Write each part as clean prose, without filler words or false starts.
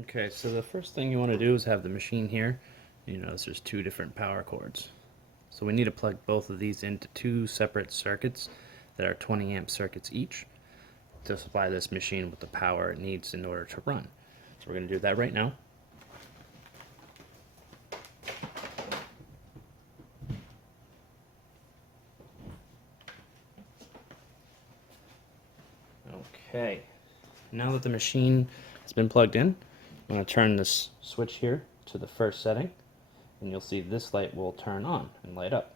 Okay, so the first thing you want to do is have the machine here. You notice there's two different power cords. So we need to plug both of these into two separate circuits that are 20 amp circuits each to supply this machine with the power it needs in order to run. So we're going to do that right now. Okay, now that the machine has been plugged in, I'm going to turn this switch here to the first setting, and you'll see this light will turn on and light up.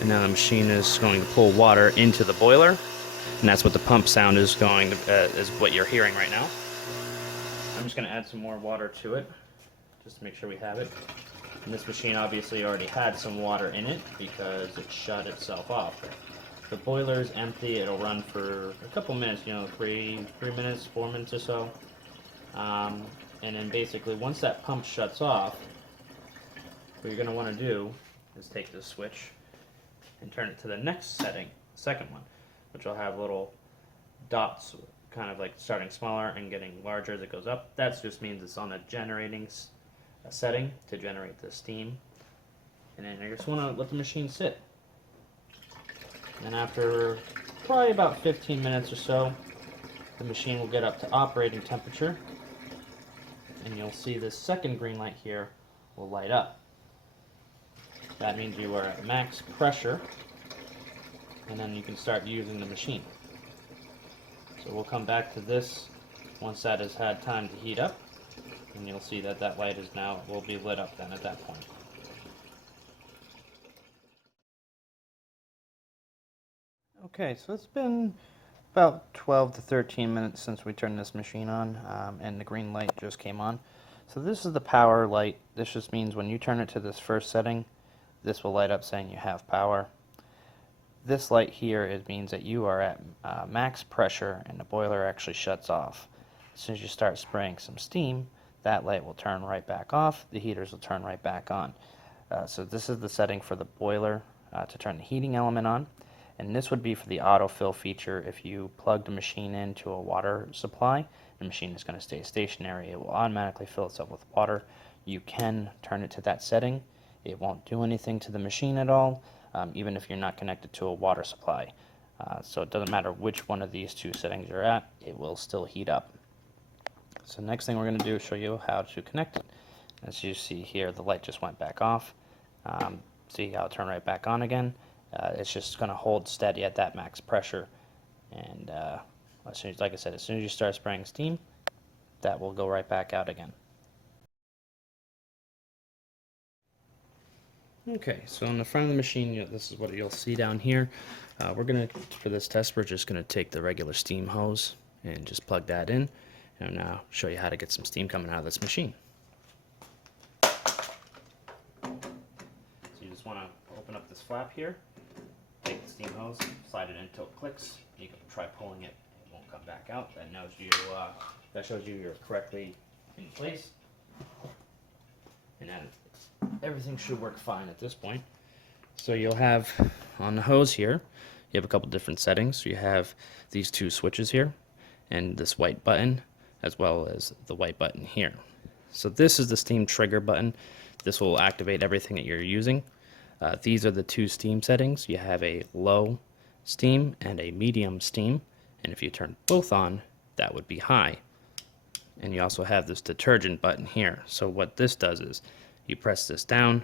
And now the machine is going to pull water into the boiler, and that's what the pump sound is going to, is what you're hearing right now. I'm just going to add some more water to it, just to make sure we have it. And this machine obviously already had some water in it because it shut itself off. The boiler is empty. It'll run for a couple minutes, you know, 3 minutes, 4 minutes or so. And then basically once that pump shuts off, what you're going to want to do is take this switch and turn it to the next setting, second one, which will have little dots kind of like starting smaller and getting larger as it goes up. That just means it's on a generating setting to generate the steam. And then I just want to let the machine sit. And after probably about 15 minutes or so, the machine will get up to operating temperature, and you'll see this second green light here will light up. That means you are at max pressure, and then you can start using the machine. So we'll come back to this once that has had time to heat up, and you'll see that that light is now will be lit up then at that point. Okay, so it's been about 12 to 13 minutes since we turned this machine on, and the green light just came on. So this is the power light. This just means when you turn it to this first setting, this will light up saying you have power. This light here means that you are at max pressure and the boiler actually shuts off. As soon as you start spraying some steam, that light will turn right back off. The heaters will turn right back on. So this is the setting for the boiler to turn the heating element on. And this would be for the autofill feature. If you plug the machine into a water supply, the machine is going to stay stationary. It will automatically fill itself with water. You can turn it to that setting. It won't do anything to the machine at all, even if you're not connected to a water supply. So it doesn't matter which one of these two settings you're at, it will still heat up. So next thing we're going to do is show you how to connect it. As you see here, the light just went back off. See how it turned right back on again. It's just going to hold steady at that max pressure, and as soon as, like I said, as soon as you start spraying steam, that will go right back out again. Okay, so on the front of the machine, this is what you'll see down here. For this test, we're just going to take the regular steam hose and just plug that in, and now show you how to get some steam coming out of this machine. So you just want to open up this flap here. Take the steam hose, slide it in until it clicks. You can try pulling it; it won't come back out. That shows you you're correctly in place, and then everything should work fine at this point. So you'll have on the hose here, you have a couple different settings. So you have these two switches here, and this white button, as well as the white button here. So this is the steam trigger button. This will activate everything that you're using. These are the two steam settings. You have a low steam and a medium steam, and if you turn both on, that would be high. And you also have this detergent button here. So what this does is you press this down,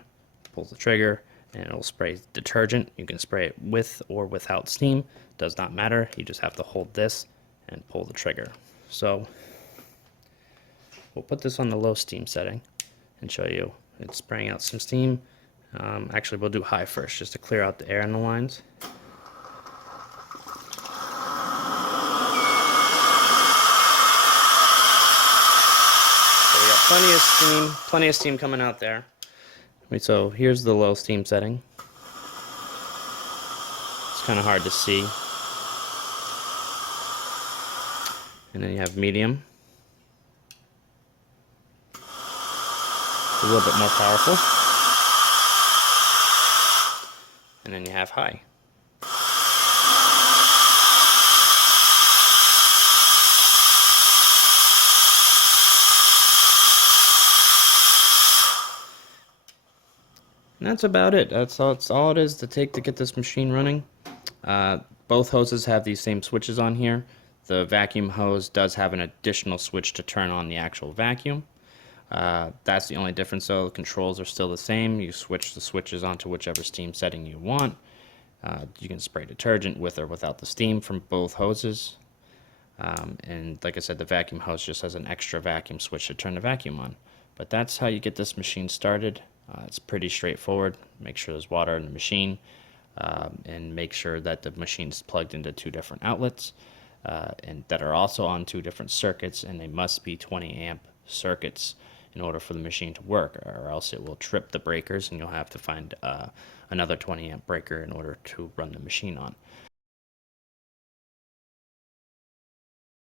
pull the trigger, and it'll spray detergent. You can spray it with or without steam, does not matter. You just have to hold this and pull the trigger. So we'll put this on the low steam setting and show you it's spraying out some steam. Actually, we'll do high first, just to clear out the air in the lines. So we got plenty of steam coming out there. So here's the low steam setting. It's kind of hard to see. And then you have medium. It's a little bit more powerful. And then you have high. And that's about it. That's all it is to take to get this machine running. Both hoses have these same switches on here. The vacuum hose does have an additional switch to turn on the actual vacuum. That's the only difference though. The controls are still the same. You switch the switches onto whichever steam setting you want. You can spray detergent with or without the steam from both hoses. And like I said, the vacuum hose just has an extra vacuum switch to turn the vacuum on. But that's how you get this machine started. It's pretty straightforward. Make sure there's water in the machine, and make sure that the machine's plugged into 2 different outlets, and that are also on 2 different circuits, and they must be 20 amp circuits in order for the machine to work, or else it will trip the breakers and you'll have to find another 20 amp breaker in order to run the machine on.